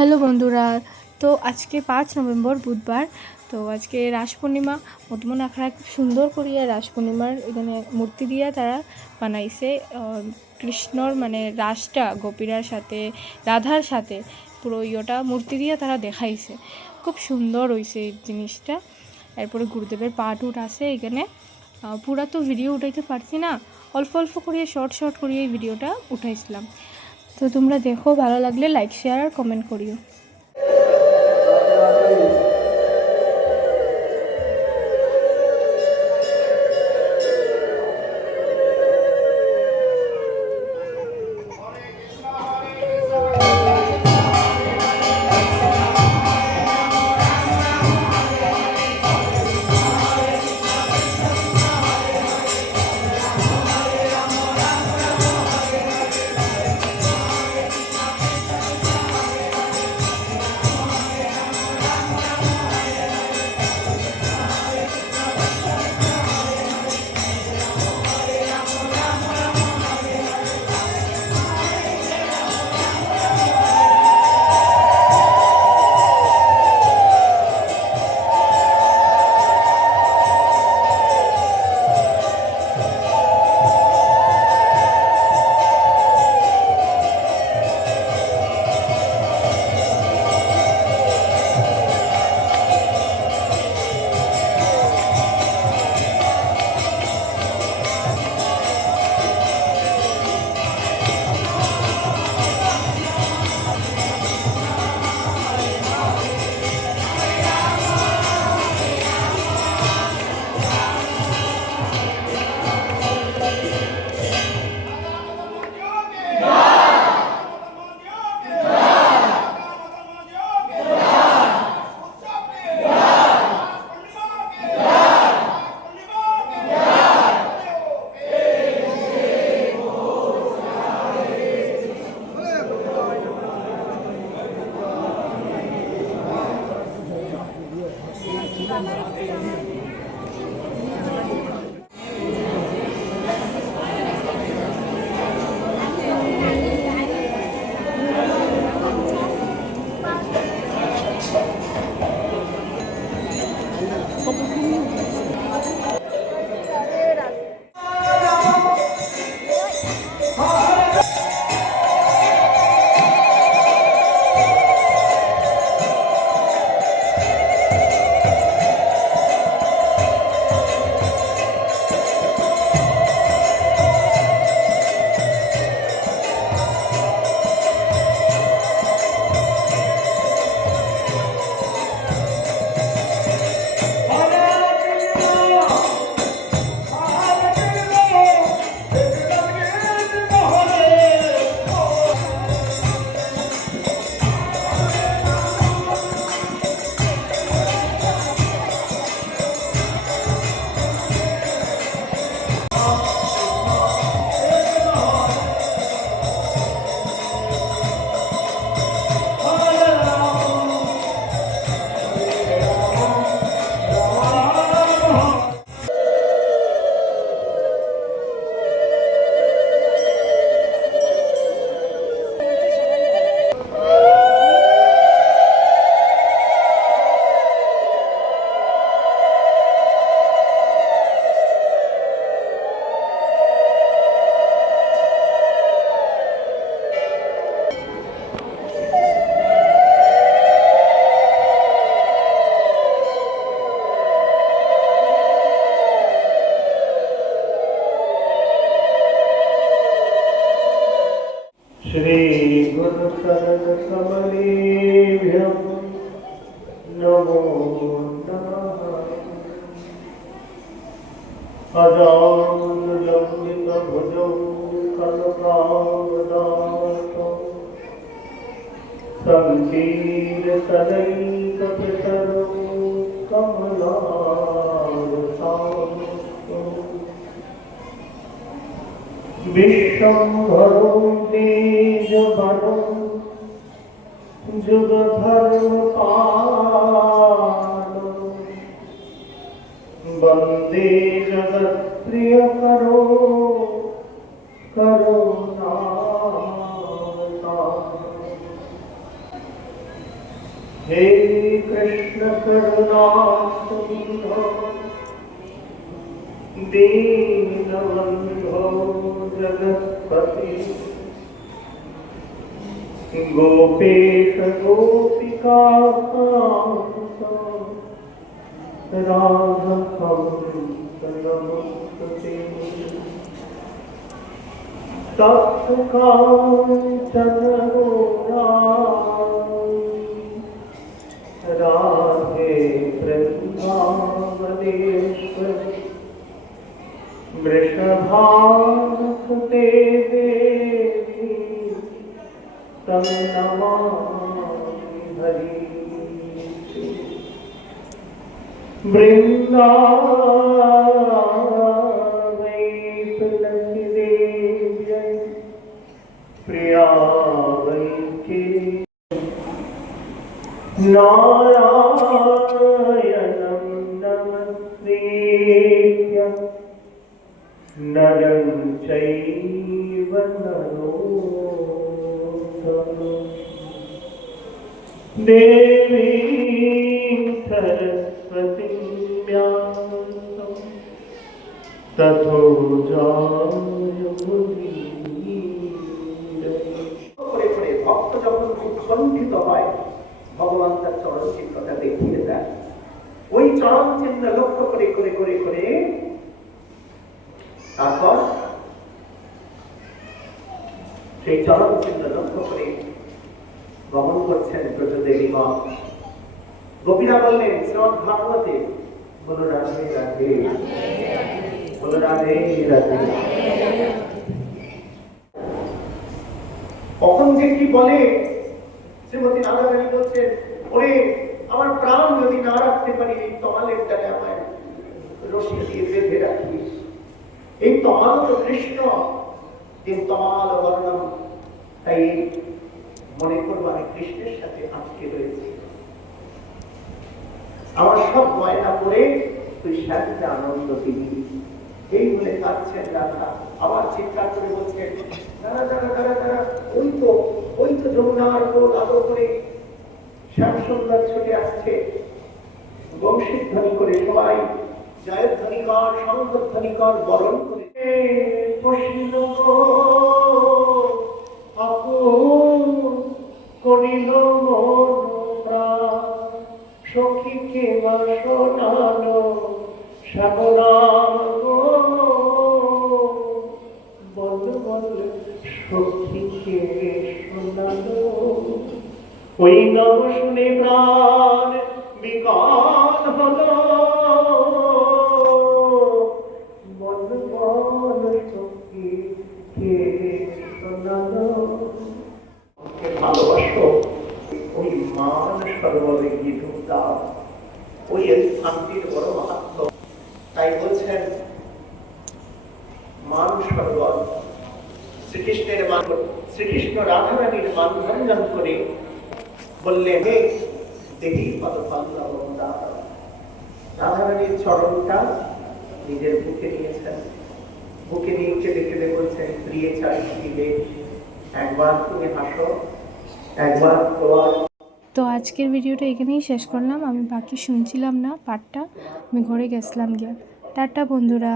Hello বন্ধুরা, তো আজকে 5 নভেম্বর বুধবার। তো আজকে রাস পূর্ণিমা। মতমন আখড়ায় খুব সুন্দর করিয়া রাস পূর্ণিমার এখানে মূর্তি দিয়া তারা বানাইছে। কৃষ্ণর মানে রাসটা গোপীরার সাথে রাধার সাথে পুরো ইয়েটা মূর্তি দিয়া তারা দেখাইছে। খুব সুন্দর হয়েছে এই জিনিসটা। এরপরে গুরুদেবের পাঠ উঠ আছে এখানে। পুরা তো ভিডিও উঠাইতে পারছি না, অল্প অল্প করিয়ে শর্ট করিয়ে এই ভিডিওটা উঠাইছিলাম। তো তোমরা দেখো, ভালো লাগলে লাইক শেয়ার আর কমেন্ট করিও। श्री गुरु चरण कमलेभ्यं नमो नमः। अजानुलम्बितभुजौ कनकावदातं सङ्कीर्तनैकपितरौ कमलावतारम् विश्वम्भरो बीजभरो जुगधर्मपालो वन्दे जगत्प्रियकरो करुणावतारम्। हे कृष्ण करुणा सिंधो दीनबन्धो जगत्पते गोपेश गोपिकान्त राधकान्त नमोस्तुते तप्तकाञ्चन गौराङ्गी राधे वृन्दावनेश्वरि वृषभानुसुते देवी तं नमामि हरिं वृन्दावै तुलसी देव्यै प्रिया वै के नारायणं नमस्कृत्य नरं चैव नरोत्तमं देवीं सरस्वतीं व्यासं ततो করে করে ভক্ত যখন উৎকণ্ঠিত হয় ভগবান তার চরণ চিহ্নটা দেখিয়ে দেয়। ওই চরণ চিহ্ন লক্ষ্য করে করে করে করে তারপর সেই চরণ চিহ্ন লক্ষ্য করে গমন করছেন ব্রজদেবী মা। গোপীরা বললেন শ্রীমদ ভাগবতে বলো রাধে রাধে, বলো রাধে রাধে। কখন যে কি বলে শ্রীমতী রাধারানী বলছেন, ওরে আমার প্রাণ যদি না রাখতে পারি এই তমালের দ্বারা আমায় রশি দিয়ে বেঁধে রাখিস। এই তমাল তো কৃষ্ণ, যে তমাল বর্ণম, তাই মনে করবো আমি কৃষ্ণের সাথে আটকে রয়েছি। আমার সব গয়না পরে তুই শান্তিতে আনন্দ দিবি। এই বলে কাঁদছেন রাধা। আবার চিৎকার করে বলছেন, দাঁড়া দাঁড়া দাঁড়া দাঁড়া, ওই তো যমুনার কোল আলো করে শ্যাম সুন্দর ছুটে আসছে। বংশীধ্বনি করে সবাই জয়ধ্বনি কর, সংঘধ্বনি কর, বরণ করে করিল মনরা সখীকে বাসনানো শ্যামরাম গো, বল বল সখীকে শোনালো। ওই নব শুনে প্রাণ বিকাল হলো, বল বল সখীকে শোনালো। ভালোবাসো ওই মান সরোবরে গীত দাও, ওই শান্তির বড় মাহাত্ম্য। তাই বলছেন মান সরোবর শ্রীকৃষ্ণের মান, শ্রীকৃষ্ণ রাধারানীর মান ভঞ্জন করে বললেন, হে দেবী পদপল্লবন্দা। রাধারানীর চরণটা নিজের বুকে নিয়েছেন, বুকে নিয়ে কেঁদে কেঁদে বলছেন, প্রিয়ে চাই দিলে একবার তুমি হাসো, একবার তোমার। তো আজকের ভিডিওটা এখানেই শেষ করলাম। আমি বাকি শুনছিলাম না পার্টটা, আমি ঘরে গেছিলাম গিয়া। টাটা বন্ধুরা।